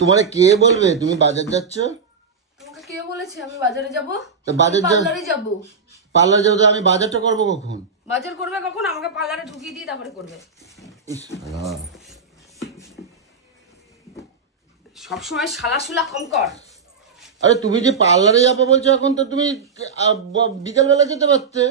তোমারে কে বলবে তুমি বাজার যাচ্ছ? তোমাকে কে বলেছে আমি বাজারে যাব? তো বাজার পার্লারে যাব। পার্লার যাবো তো আমি বাজারটা করবো কখন? বাজার করবে কখন? আমাকে পার্লারে ঢুকিয়ে দিয়ে তারপরে করবে। ইস শালা। সব সময় শালাশুলা কম কর। আরে তুমি যে পার্লারে যাবো বলছো, এখন তো তুমি বিকালবেলা যেতে পারতে।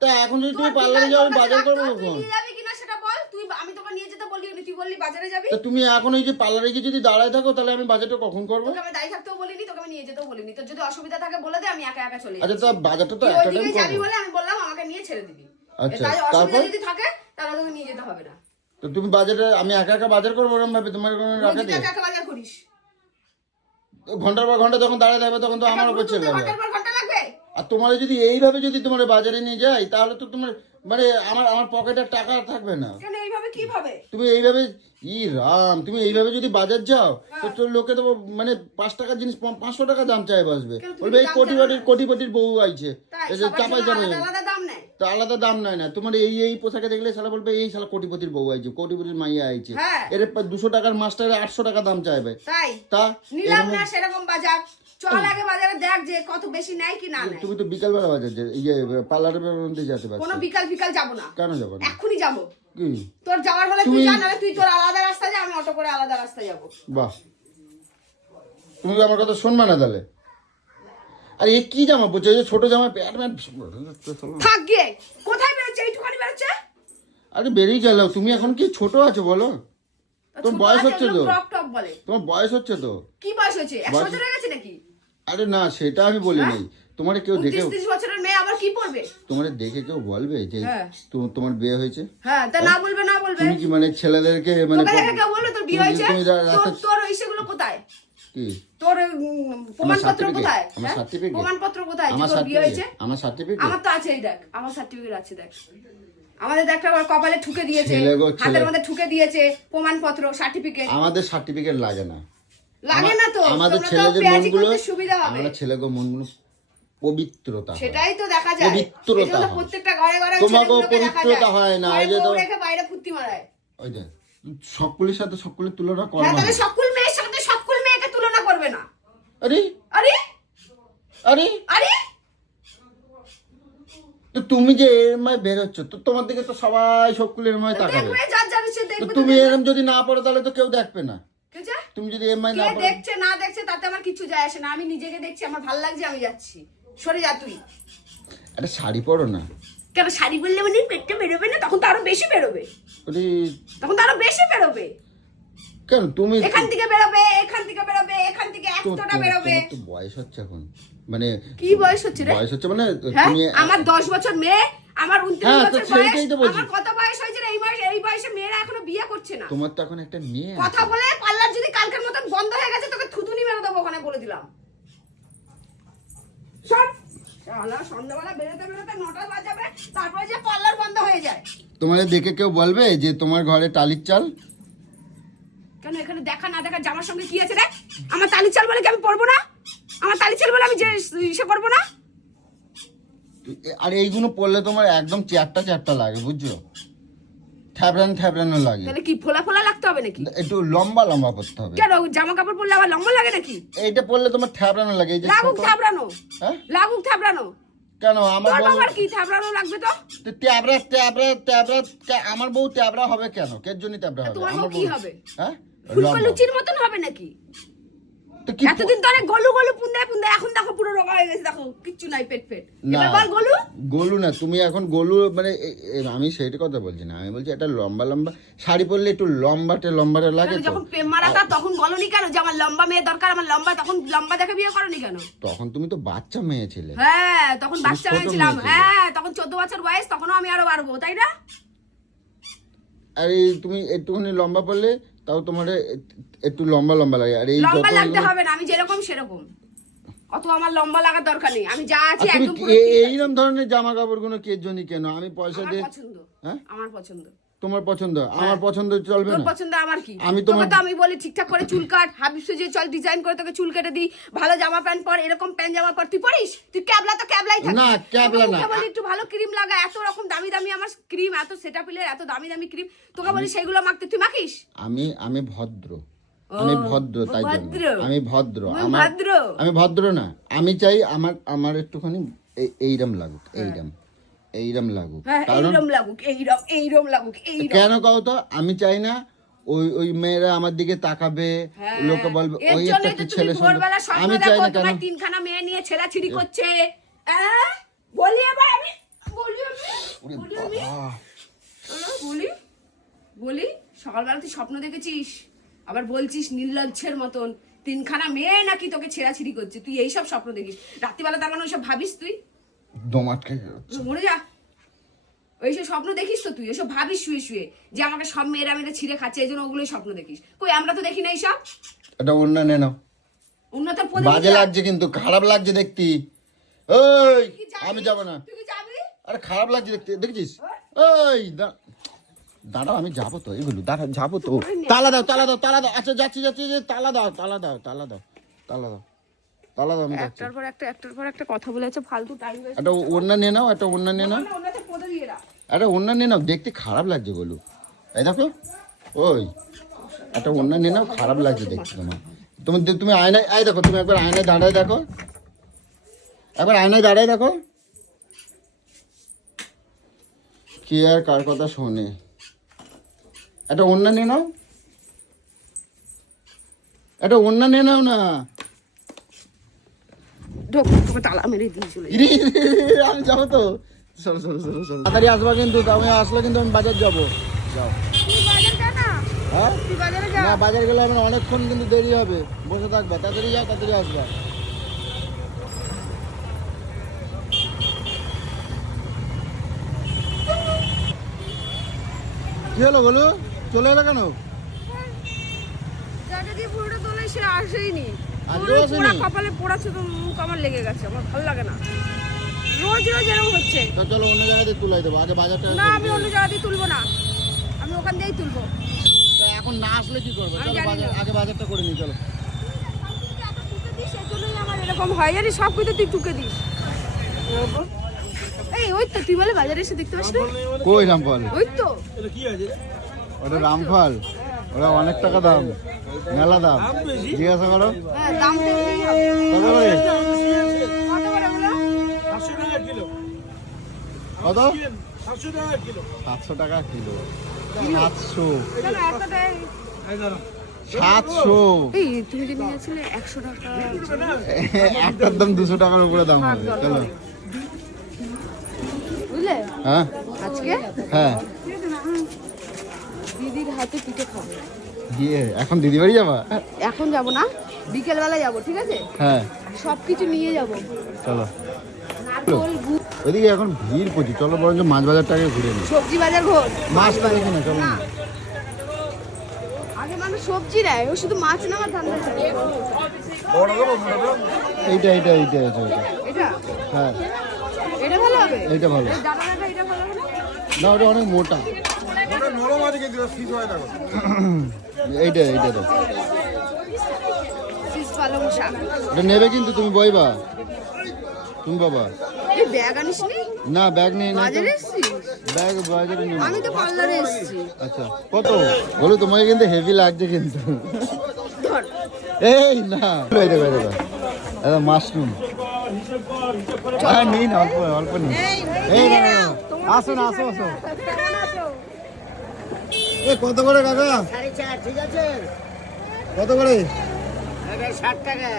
তা এখন যদি তুমি পার্লারে যাও আমি বাজার করবো কখন? তুই নিয়ে যাবি কিনা সেটা বল। তুই আমি তোকে নিয়ে যেতে বলি, তুই বললি বাজারে যাবি। তা তুমি এখন এই যে পার্লারে গিয়ে যদি দাঁড়ায় থাকো তাহলে আমি বাজারটা কখন করবো? তোকে আমি দাঁড়িয়ে থাকতেও বলিনি, তোকে আমি নিয়ে যেতেও বলিনি। তোর যদি অসুবিধা থাকে বলে দে, আমি একা একা চলে যাই। আচ্ছা তা বাজারটা তো তুই একটা ওইদিকে টাইম যাবি করবো। বলে আমি বললাম আমাকে নিয়ে ছেড়ে দিবি। আচ্ছা, তাই অসুবিধা তারপর? যদি থাকে তাহলে তোকে নিয়ে যেতে হবে না। তো তুমি বাজারে আমি একা একা বাজার করবো ওরকম ভাবে তোমার কোনো রাখা তুই দিয়ে? একা একা বাজার করিস। ঘন্টার পর ঘন্টা যখন দাঁড়ায় থাকবে তখন তো আমার উপর ছেড়ে দেবে। ঘন্টার পর ঘন্টা লাগবে। আর তোমার যদি এইভাবে যদি তোমার বাজারে নিয়ে যাই তাহলে তো তোমার মানে আমার পকেটে টাকা থাকবে না। কেন এইভাবে কিভাবে? তুমি এইভাবে রাম তুমি এইভাবে যদি বাজার যাও তো তোর লোকে তো মানে 5 টাকার জিনিস 500 টাকা দাম চাই বসবে, বলবে এই কোটিপতির বউ আইছে, এই যে চাপাই যাবে। আলাদা দাম নেয়। তো আলাদা দাম নেয় না, তোমার এই পোশাকে দেখলে শালা বলবে এই শালা কোটিপতির বউ আইছে, কোটিপতির মাইয়া আইছে। হ্যাঁ। এর 200 টাকার মাস্টারে 800 টাকা দাম চাইবে। তাই তা নিলাম না সেরকম বাজার। চল আগে বাজারে দেখ যে কত বেশি নেয় কি না নেয়। তুমি তো বিকালবেলা বাজার পার্লারের মধ্যে যেতে পারছো। কোনো বিকাল যাব না। কেন যাবো না? এখনই যাব। কি তোর যাওয়ার হলে তুই যা, নাহলে তুই তোর আলাদা রাস্তা যা, আমি অটো করে আলাদা রাস্তা যাব। বাহ, তুমি তো আমার কথা শুনবে না তাহলে। আর এ কি জামা পড়ছে, এই যে ছোট জামা প্যান্ট প্যান্ট থাক গিয়ে। কোথায় বেরোচ্ছে? এইটুখানি বেরোচ্ছে। আরে বেরিয়ে গেল। তুমি এখন কি ছোট আছো বলো? তোমার বয়স হচ্ছে তো। ক্রপ টপ বলে। তোমার বয়স হচ্ছে তো। কি বয়স হয়েছে? 100 বছর হয়ে গেছে নাকি? আরে না সেটা আমি বলি নাই। তোমার কেউ দেখে 30 বছরের মেয়ে আবার কি পড়বে? তোমার দেখে কেউ বলবে যে হ্যাঁ। তোমার বিয়ে হয়েছে? হ্যাঁ, তা না বলবে না বলবে। তুমি কি মানে ছেলেদেরকে মানে তোকে দেখে কেউ বলবে তোর বিয়ে হয়েছে? তুমি তোর ইসেগুলো কোথায়? কি তোর প্রমাণপত্র কোথায়? আমার হ্যাঁ? সার্টিফিকেট প্রমাণপত্র কোথায় যে আমার তোর বিয়ে হয়েছে? সার্টিফিকেট আমার সার্টিফিকেট আমার তো আছে, এই দেখ আমার সার্টিফিকেট আছে দেখ। আমাদের দেখ আবার কপালে ঠুকে দিয়েছে, ছেলে গো, ছেলে। হাতের মধ্যে ঠুকে দিয়েছে প্রমাণপত্র সার্টিফিকেট। আমাদের সার্টিফিকেট লাগে না। লাগে না তো। আমাদের তোমরা তো ছেলেদের পেঁয়াজি মনগুলো করতে সুবিধা হবে। আমরা ছেলেগো মনগুলো পবিত্রতা হয়। সেটাই তো দেখা যায়। পবিত্রতা এই জন্য হয়। প্রত্যেকটা ঘরে ঘরে তোমাকেও ছেলেগুলোকে দেখা যায়। পবিত্রতা হয় না, ঘরে ওই যে বউ তো- রেখে বাইরে ফুর্তি মারায়। ওই যে সকলের সাথে সকলের তুলনা করো হ্যাঁ, না। তাহলে সকল মেয়ের সাথে সকল মেয়েকে তুলনা করবে না। আরে আরে আরে আরে তো তুমি যে এরময় বেরোচ্ছ তো তোমার দিকে তো সবাই সকলের এরময় তাকাবে। দেখবে যার যার সে তো দেখবে। তুমি এরম যদি না পড়ো তাহলে তো কেউ দেখবে না। কে যে? তুমি যদি এরময় না কে পড়ো। দেখছে না দেখছে তাতে আমার কিছু যায় আসে না। আমি নিজেকে দেখছি, আমার ভালো লাগছে, আমি যাচ্ছি। সরে যা তুই। একটা শাড়ি পরো না। কেন শাড়ি বললে মানে পেটটা বেরোবে না? তখন তো আরো বেশি বেরোবে। ওরে তখন তো আরো বেশি বেরোবে। কেন তুমি এখান থেকে বেরোবে, এখান থেকে বেরোবে, এখান থেকে এতটা বেরোবে। তোমার তো বয়স হচ্ছে এখন মানে কি বয়স হচ্ছে রে? বয়স হচ্ছে মানে হ্যাঁ, তুমি আমার 10 বছর মেয়ে, আমার 29 হ্যাঁ, তো বছর সেইটাই বয়স। তো বলছি। আমার কত বয়স হয়েছে রে? এই বয়সে মেয়েরা এখনো বিয়ে করছে না। তোমার তো এখন একটা মেয়ে কথা আছে। বলে পার্লার যদি কালকের মতন বন্ধ হয়ে গেছে তোকে থুতুনি মেরে দেবো ওখানে বলে দিলাম। শোন, শালা সন্ধ্যাবেলা বেরোতে বেরোতে 9টা বাজাবে, তারপরে যে পার্লার বন্ধ হয়ে যায়। তোমারে দেখে কেউ বলবে যে তোমার ঘরে টালির চাল? কেন এখানে দেখা না দেখা জামার সঙ্গে কি আছে রে? আমার তালি চাল বলে কি আমি পরবো না? আমার তালি চাল বলে আমি যে ইসে করবো না? আর এইগুলো পরলে তোমার একদম চ্যাপটা লাগে বুঝছো, থ্যাবড়ানো লাগে। তাহলে কি ফোলা ফোলা লাগতে হবে নাকি? একটু লম্বা লম্বা করতে হবে। কেন জামা কাপড় পরলে আবার লম্বা লাগে নাকি? এইটা পরলে তোমার থ্যাবড়ানো লাগে। এই যে লাগুক ছোট- থাবড়ানো। হ্যাঁ? লাগুক থাবড়ানো। কেন আমার তোর বউ বাবার কি থাবড়ানো লাগবে তো? ট্যাবরা আমার বউ ট্যাবরা হবে কেন? কের জন্য ট্যাবরা হবে? তোমার বউ আমার কি বউ হবে? হ্যাঁ ফুলকো লম্বা। লুচির মতন হবে নাকি? তো কি এতদিন ধরে গলু গলু পুন্দায় পুন্দায়, এখন দেখো পুরো রোগা হয়ে গেছে, দেখো কিচ্ছু নাই পেট পেট। না এবার বল গলু। গোলু না, তুমি এখন গোলু মানে আমি সেইটা কথা বলছি না, আমি বলছি একটা লম্বা লম্বা শাড়ি পরলে একটু লম্বাটে লাগে কেন তো। যখন প্রেম মারাটা তখন বলনি কেন যে আমার লম্বা মেয়ে দরকার, আমার লম্বা, তখন লম্বা দেখে বিয়ে করনি কেন? তখন তুমি তো বাচ্চা মেয়ে ছিলে। হ্যাঁ, তখন তুমি বাচ্চা ছোট হয়েছিলাম। মেয়ে ছিলে। হ্যাঁ, তখন 14 বছর বয়স, তখনও আমি আরো বাড়বো, তাই না? আর এই তুমি একটুখানি লম্বা পড়লে তাও তোমার একটু লম্বা লাগে। আর এই লম্বা যত লাগতে হবে না, আমি যেরকম সেরকম। অত আমার লম্বা লাগার দরকার নেই, আমি যা আছি তুমি একদম পুরো ঠিক আছে। এইরকম ধরনের জামা কাপড় গুলো কে জন্য কেন? আমি পয়সা আমার দিয়ে পছন্দ। হ্যাঁ আমার পছন্দ। তোমার পছন্দ আমার পছন্দ চলবে তোর না? পছন্দ আমার কি? আমি তোকে তোমার তো আমি বলি ঠিকঠাক করে চুল কাট, হাবিব সেজে চল, ডিজাইন করে তোকে চুল কেটে দিই, ভালো জামা প্যান্ট পর, এরকম প্যান্ট জামা পর। তুই পরিস? তুই ক্যাবলা তো ক্যাবলাই থাকিস। না, ক্যাবলা তোকে না। বলি একটু ভালো ক্রিম লাগা, এত রকম দামি দামি আমার ক্রিম, এত সেটাপিলের এত দামি দামি ক্রিম, তোকে বলি সেইগুলো মাখতে, তুই মাখিস? আমি ভদ্র। ও আমি ভদ্র, তাই জন্য ভদ্র। আমি ভদ্র। তুমি আমার ভদ্র। আমি ভদ্র না, আমি চাই আমার আমার একটুখানি এইরম লাগুক, এইরম লাগুক। হ্যাঁ, কারণ এইরম লাগুক, এইরম লাগুক, এইরম। কেন কও তো, আমি চাই না ওই ওই মেয়েরা আমার দিকে তাকাবে, হ্যাঁ, লোকে বলবে এর ওই জন্যই একটা তো কি তুমি ছেলে সুন্দর। ভোরবেলা স্বপ্ন আমি চাই দেখো না, কেন তোমার তিনখানা মেয়ে নিয়ে ছেঁড়াছিড়ি করছে। বলি এবার আমি, বলি আমি, ওরে বলি আমি। বাবা। বলি বলি সকালবেলা তুই স্বপ্ন দেখেছিস, আবার বলছিস নির্লজ্জের মতন তিনখানা মেয়ে নাকি তোকে ছেঁড়াছিড়ি করছে, তুই এইসব স্বপ্ন দেখিস রাত্রিবেলা, তার মানে ওইসব ভাবিস তুই? দম আটকে যাচ্ছে। মরে যা। ওইসব স্বপ্ন দেখিস তো তুই, ওইসব ভাবিস শুয়ে শুয়ে যে আমাকে সব মেয়েরা মেয়েরা ছিঁড়ে খাচ্ছে, এই জন্য ওগুলোই স্বপ্ন দেখিস। কই আমরা তো দেখি না এইসব। এটা অন্য নে নাও। উন্নত বাজে লাগছে কিন্তু, খারাপ লাগছে দেখতে। ওই আমি যাব না। তুই কি যাবি? আরে খারাপ লাগছে দেখতে, দেখছিস? ওই দাঁড়াও, আমি যাবো তো, এগুলো দাঁড়া, যাবো তো। তালা দাও, তালা দাও, তালা দাও। আচ্ছা যাচ্ছি যাচ্ছি, তালা দাও, তালা দাও, তালা দাও, তালা দাও, তালা দাও, আমি যাচ্ছি। একটার পর একটা কথা বলেছে, ফালতু টাইম ওয়েস্ট। একটা অন্য নিয়ে নাও, একটা অন্য নিয়ে নাও, ওনাতে পদে দিয়ে রাখ। একটা অন্য নিয়ে নাও, দেখতে খারাপ লাগছে বলো। এই দেখো, ওই একটা অন্য নিয়ে নাও, খারাপ লাগছে দেখতে তোমার। তুমি আয়নায়, আয় দেখো, তুমি একবার আয়নায় দাঁড়ায় দেখো, একবার আয়নায় দাঁড়ায় দেখো। কি আর কার কথা শোনে। একটা অন্য নিয়ে নাও, একটা অন্য নিয়ে নাও না। ঢোক, তোকে তালা মেরে দিয়ে চলে যা। ইরে, আমি যাবো তো। চলো চলো চলো চলো, তাড়াতাড়ি আসবা কিন্তু, আমি আসলে কিন্তু আমি বাজার যাবো। যাও। তুই বাজার যা না, হ্যাঁ তুই বাজারে যা। না, বাজার গেলে আমার অনেকক্ষণ কিন্তু দেরি হবে, বসে থাকবা। তাড়াতাড়ি যাও, তাড়াতাড়ি আসবা। কি হলো বলো, চলে এলো কেন? যাকে দিয়ে পুরোটা তোলে সে আসেইনি। আজকেও আসেনি? পুরো কপালে পোড়াচ্ছে তো, মুখ আমার লেগে গেছে, আমার ভালো লাগে না। রোজ রোজ এরকম হচ্ছে। তো চলো অন্য জায়গাতে তুলাই দেবো, আগে বাজারটা না, আমি অন্য জায়গা দিয়ে তুলবো না, আমি ওখান দিয়েই তুলবো। তা এখন না আসলে কি করবো? আমি চলো জানি বাজার, না। আগে বাজারটা করে নিই, চলো। সেজন্যই আমার এরকম হয়, জানিস, সব কিছু তুই টুকে দিস। এই ওই তো তুই বলে বাজারে এসে দেখতে পাস না? কই রামফল? ওই তো। ওটা রামফল, ওটা অনেক টাকা দাম, মেলা দাম। জিজ্ঞাসা করো হ্যাঁ, দাম দেখলেই হবে। কত করে? কত করে বলো? 700 টাকা কিলো। কত? 700 টাকা কিলো। 700 টাকা কিলো। 700, কেন এতটাই? 700। এই তুমি যে নিয়েছিলে 100 টাকা। একটার দাম 200 টাকার উপরে দাম হবে। চলো। বুঝলে হ্যাঁ আজকে হ্যাঁ, দিদির হাতে পিঠে খাবো। গিয়ে এখন দিদি বাড়ি যাবা? এখন যাব না, বিকেল বেলা যাব, ঠিক আছে? হ্যাঁ সবকিছু নিয়ে যাব, চলো। নারকল, গুড়, ওইদিকে এখন ভিড় প্রচুর, চলো বরঞ্চ মাছ বাজারটাকে ঘুরে নিই। সবজি বাজার ঘোর। মাছ তো দেখি না, চলো না। আগে মানুষ সবজি নেয়, ও শুধু মাছ নেওয়ার ধান্দা করে। এইটা এইটা এইটা আছে ওইটা। এটা হ্যাঁ এটা ভালো হবে। এইটা ভালো। এই দাদা দাদা এটা ভালো হবে না? না, ওটা অনেক মোটা। এইটা এইটা দাও। চিজ পালং শাক। ওটা নেবে কিন্তু, তুমি বইবা, তুমি বাবা। এই ব্যাগ আনিসনি? না ব্যাগ নেই, না বাজারে এসেছিস? ব্যাগ বাজারে নেই। আমি তো পার্লারে এসেছি। আচ্ছা কত বলো, তোমাকে কিন্তু হেভি লাগছে কিন্তু। ধর, এই না, এই দেখো এই দেখো, এটা মাশরুম। হ্যাঁ নিন, অল্প অল্প নিন। এই না না, আসো না, আসো আসো। এ কত করে কাকা? 4.5, ঠিক আছে? কত করে? এটা 60 টাকা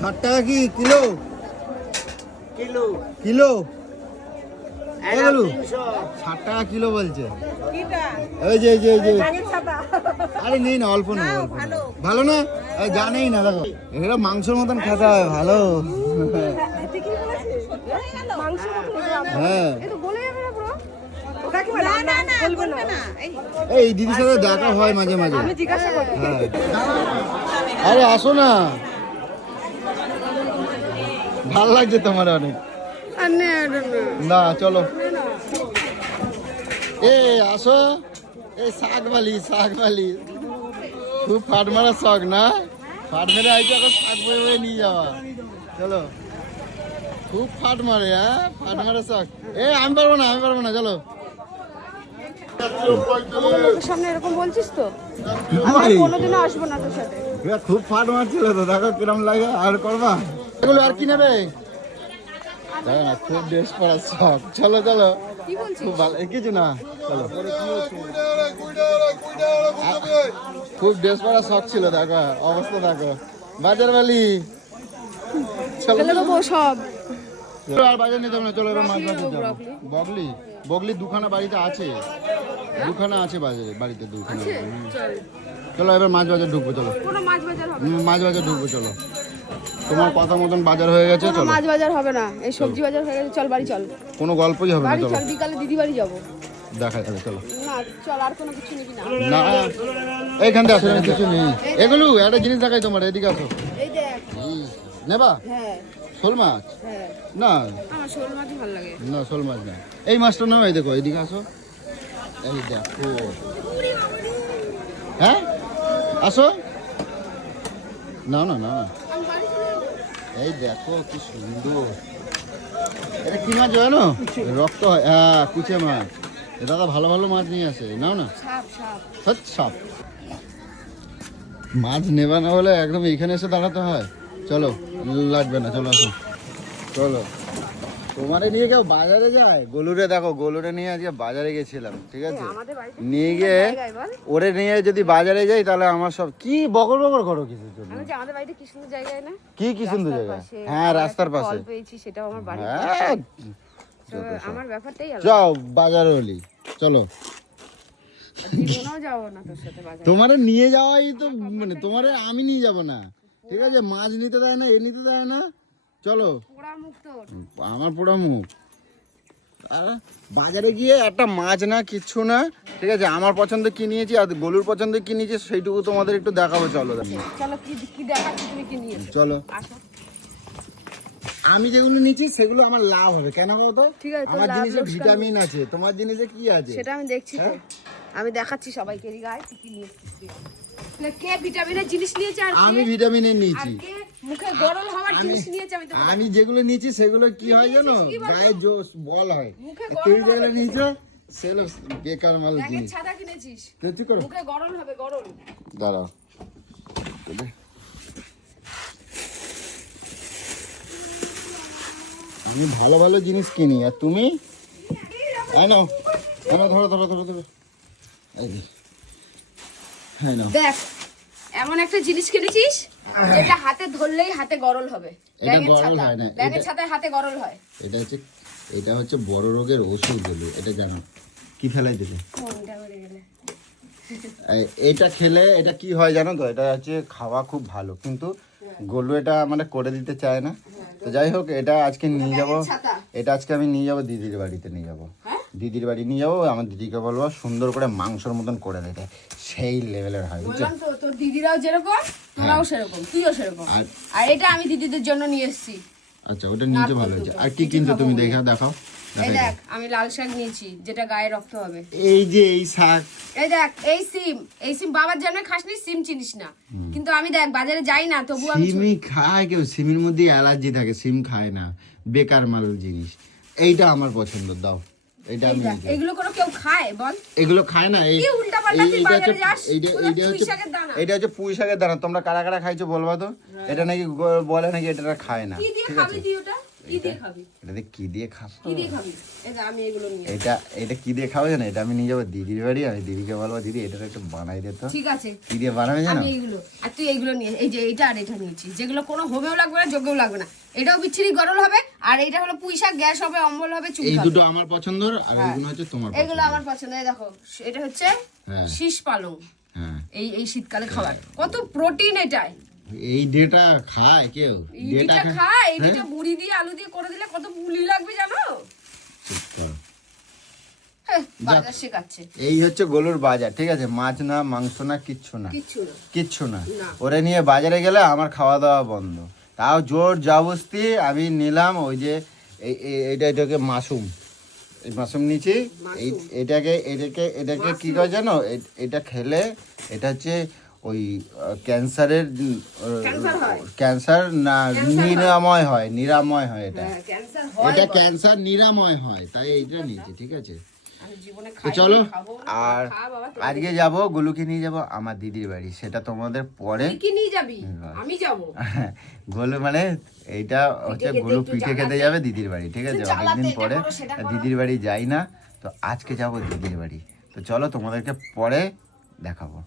60 টাকা কি কিলো? কিলো। কিলো? এটা বলো 300। 60 টাকা কিলো বলছে। এই যে এই যে এই যে, আরে নেই না, অল্প না, অল্প না। ভালো না? এই জানেই না, দেখো এটা মাংসের মতন খেতে হয়, ভালো। হ্যাঁ, এ তো গলে যাবে না পুরো। এই দিদির সাথে দেখা হয় মাঝে মাঝে। আমি জিজ্ঞাসা করি। হ্যাঁ, আরে আসো না, ভাল লাগছে তোমার অনেক। আর নে, এটা নে। না চলো, এ আসো। এই শাকবালি, শাকবালি খুব ফাট মারার শখ না? ফাট মেরে আইছে, এখন শাক বয়ে বয়ে নিয়ে যাওয়া। চলো, খুব ফাট মারে, হ্যাঁ ফাট মারার শখ। এ আমি পারবো না, আমি পারবো না, চলো। আমাকে লোকের সামনে এরকম বলছিস তো? আমি কোনোদিনও আসবো না তোর সাথে। খুব ফাট মারছিল তো, দেখো কিরম লাগে। আর করবা এগুলো আর কি নেবে? দেখো না, খুব ড্রেস পরার শখ। চলো চলো, কি বলছিস? খুব ভালো, কিছু না, চলো। খুব ড্রেস পরার শখ ছিল, দেখো অবস্থা দেখো। বাজার বালি চলো ফেলে দেবো সব। চলো, আর বাজার নিতে হবে না, চলো এবার মাছ বাজার যাবো। বগলি বগলি দুখানা বাড়িতে আছে, দুখানা আছে বাজারে, বাড়িতে দুখানা। চল। চলো এবার মাছ বাজার ঢুকবো, চলো কোনো মাছ বাজার হবে না। মাছ বাজার ঢুকবো, চলো। তোমার কথা মতন বাজার হয়ে গেছে, কোনো চলো। মাছ বাজার হবে না, এই সবজি বাজার হয়ে গেছে। চল বাড়ি চল, কোনো গল্পই হবে না, বাড়ি চলো চল, বিকালে দিদি বাড়ি যাবো। দেখা যাবে, চলো। না চল, আর কোনো কিছু নিবি না। না এইখান থেকে আসো, কিছু নেই। এগুলো একটা জিনিস দেখাই তোমার, এদিকে আসো। এই দেখ। নেবা হ্যাঁ শোল মাছ? হ্যাঁ, না আমার শোল মাছই ভালো লাগে। না, শোল মাছ না। এই মাছটা নাও, এই দেখো, এদিকে আসো। এই দেখো, হ্যাঁ আসো। না না না, আমি বাড়ি চলে যাবো। এই দেখো কি সুন্দর। এটা কি মাছ জানো? রক্ত হয়, হ্যাঁ কুচে মাছ। এ দাদা ভালো ভালো মাছ নিয়ে আসে, নাও না। সাপ সাপ। সৎ সাপ। মাছ নেবা না হলে একদম এখানে এসে দাঁড়াতে হয়। চলো, লাগবে না, চলো আসো, চলো। তোমারে নিয়ে কেউ বাজারে যায়? গোলুরে দেখো, গোলুরে নিয়ে আজকে বাজারে গেছিলাম, ঠিক আছে? আমাদের বাড়িতে নিয়ে গিয়ে জায়গায় বল। ওরে নিয়ে যদি বাজারে যাই তাহলে আমার সব কি বকর বকর করো কিছুর জন্য। আমি যে আমাদের বাড়িতে কি সুন্দর জায়গায় না, কি সুন্দর রাস্তার জায়গা। পাশে। হ্যাঁ আমরা রাস্তার একটা পাশে। কল পেয়েছি, সেটাও আমার বাড়ি। হ্যাঁ, আমার ব্যাপারটাই আলাদা। যাও বাজার হলি, চলো। জীবনেও যাবো না তোর সাথে বাজারে। তোমারে নিয়ে যাওয়াই তো, মানে তোমারে আমি নিয়ে যাব না, ঠিক আছে? মাছ নিতে দেয় না, এ নিতে দেয় না, চলো। পোড়া মুখ তোর। আমার পুরো মুখ। আর বাজারে গিয়ে একটা মাছ না, কিচ্ছু না, ঠিক আছে? আমার পছন্দ কি নিয়েছি আর গোলুর পছন্দ কি নিয়েছি সেইটুকু তোমাদের একটু দেখাবো, চলো। চলো, কি কি দেখাচ্ছি, তুমি কি নিয়ে চলো, আসো। আমি যেগুলো নিয়েছি সেগুলো আমার লাভ হবে, কেন বলো তো? ঠিক আছে, তোর আমার লাভ জিনিসে লোকসান ভিটামিন আছে, তোমার জিনিসে কি আছে? সেটা আমি দেখছি তো। হ্যাঁ? আমি দেখাচ্ছি সবাইকে, এদিকে আয়, তুই কি নিয়ে এসেছিস। তাহলে কে ভিটামিনের জিনিস নিয়েছে আর আমি কে, ভিটামিনের আর নিয়েছি। কে মুখে গরল হওয়ার জিনিস নিয়েছে, আমি তোকে আমি যেগুলো নিয়েছি সেগুলো কি হয় জানো? কি বলতো? গায়ে জোশ বল হয়। মুখে আর গরম তুমি হবে। যেগুলো নিয়েছো সেগুলো বেকার মাল ব্যাগের জিনিস। ছাতা কিনেছিস, তুই করো, মুখে গরল হবে, গরল। দাঁড়াও। আমি ভালো ভালো জিনিস কিনি আর তুমি নাও, ধরো ধরো ধরো ধরো। এই যে, হ্যাঁ নাও। দেখ, এমন একটা জিনিস কিনেছিস যেটা হাতে ধরলেই হাতে গরল হবে। এটা ব্যাগের গরল ছাতা, হয় না, ব্যাগের এটা- ছাতায় হাতে গরল হয়। এটা হচ্ছে বড় রোগের ওষুধ হলো, এটা জানো? কি ফেলাই দেবে মনটা ভরে গেলে। এটা খেলে এটা কি হয় জানো তো? এটা হচ্ছে খাওয়া খুব ভালো, কিন্তু গোলু এটা মানে করে দিতে চায় না। তো যাই হোক, এটা আজকে নিয়ে যাব। ব্যাগের ছাতা। এটা আজকে আমি নিয়ে যাব দিদির বাড়িতে, নিয়ে যাব হ্যাঁ? দিদির বাড়ি নিয়ে যাবো। আমার দিদিকে বলবো সুন্দর করে মাংসর মতন করে দিতে, সেই লেভেলের হয়, বুঝছো? বললাম তো, তোর দিদিরাও যেরকম তোরাও সেরকম, তুইও সেরকম। আর আর এটা আমি দিদিদের জন্য নিয়ে এসেছি। আচ্ছা, ওটা নিচে ভালো হয়েছে। আর কি কিনছো তুমি? দেখাও দেখাও। এই দেখ, আমি লাল শাক নিয়েছি, যেটা গায়ে রক্ত হবে। এই যে এই শাক, এই দেখ, এই সিম বাবার জন্মে খাসনি, সিম চিনিস না, কিন্তু আমি দেখ বাজারে যাই না, তবু আমি সিমই খায় কেউ? সিমের মধ্যে অ্যালার্জি থাকে, সিম খায় না, বেকার মাল জিনিস। এইটা আমার পছন্দ, দাও। এটা আমি নিয়ে যাবো। এগুলো কোনো কেউ খায় বল? এগুলো খায় না। কি উল্টাপাল্টা তুই বাজারে যাস? পুরো পুঁই শাকের দানা। এইটা হচ্ছে পুঁই শাকের দানা। তোমরা কারা কারা খাইছো বলবা তো? এটা নাকি বলে নাকি এটা খায় না, কি দিয়ে ঠিক খাবি আছে? তুই ওটা? কি দিয়ে খাবি? এটা দিয়ে কি দিয়ে খাবো? কি দিয়ে খাবি? এই দেখ, আমি এগুলো নিয়ে এটা কি দিয়ে খাবো জানো? এটা আমি নিয়ে যাবো দিদির বাড়ি। আমি দিদিকে বলবো, দিদি এটা একটু বানাই দে তো। ঠিক আছে, কি দিয়ে বানাবে জানো? আমি এইগুলো আর তুই এইগুলো নিয়ে, এই যে এইটা আর এটা নিয়েছি, যেগুলো কোনো হোমেও লাগবে না, যোগ্যও লাগবে না। এটাও বিচ্ছিরি গরল হবে, আর এটা হলো পুঁই শাক, গ্যাস হবে, অম্বল হবে, চুল এই খাবে। দুটো আমার পছন্দ, আর এইগুলো হচ্ছে তোমার এগুলো পছন্দ। আমার পছন্দ। এই দেখো, এটা হচ্ছে হ্যাঁ। শীষ পালং। হ্যাঁ, এই শীতকালে খাবার, কত প্রোটিন এটায়। এই ডেটা খায় কেউ? এইটা খায়, এইটা মুড়ি দিয়ে আলু দিয়ে করে দিলে কত পুলি লাগবে জানো? চুপ করো। হ্যাঁ, বাজার শেখাচ্ছে। এই হচ্ছে গোলুর বাজার, ঠিক আছে? মাছ না, মাংস না, কিচ্ছু না, কিচ্ছু না। কিচ্ছু না। না। ওরে নিয়ে বাজারে গেলে আমার খাওয়া দাওয়া বন্ধ। তাও জোর জবস্তি আমি নিলাম ওই যে এটাকে মাশরুম, এই মাশরুম নিয়েছি। এটাকে কি করে জানো? এটা খেলে এটা হচ্ছে ওই ক্যান্সারের ক্যান্সার হয়। ক্যান্সার না, নিরাময় হয়, নিরাময় হয় এটা। হ্যাঁ, ক্যান্সার হয় এটা বলে। ক্যান্সার নিরাময় হয়, তাই এইটা নিয়েছি, ঠিক আছে? জীবনে তো খাইনি, চলো খাবো না। আর খা বাবা, তোর আজকে যাব গোলুকে নিয়ে যাব আমার দিদির বাড়ি, সেটা তোমাদের পরে। তুই কি নিয়ে যাবি? আমি যাবো। গোলু মানে এইটা হচ্ছে খেতে গোলু একটু পিঠে খেতে জ্বালাতে। যাবে দিদির বাড়ি, ঠিক আছে? জ্বালাতে, অনেকদিন এটা পরে করো, সেটা করো। দিদির বাড়ি যাই না, তো আজকে যাব দিদির বাড়ি। তো চলো তোমাদেরকে পরে দেখাবো।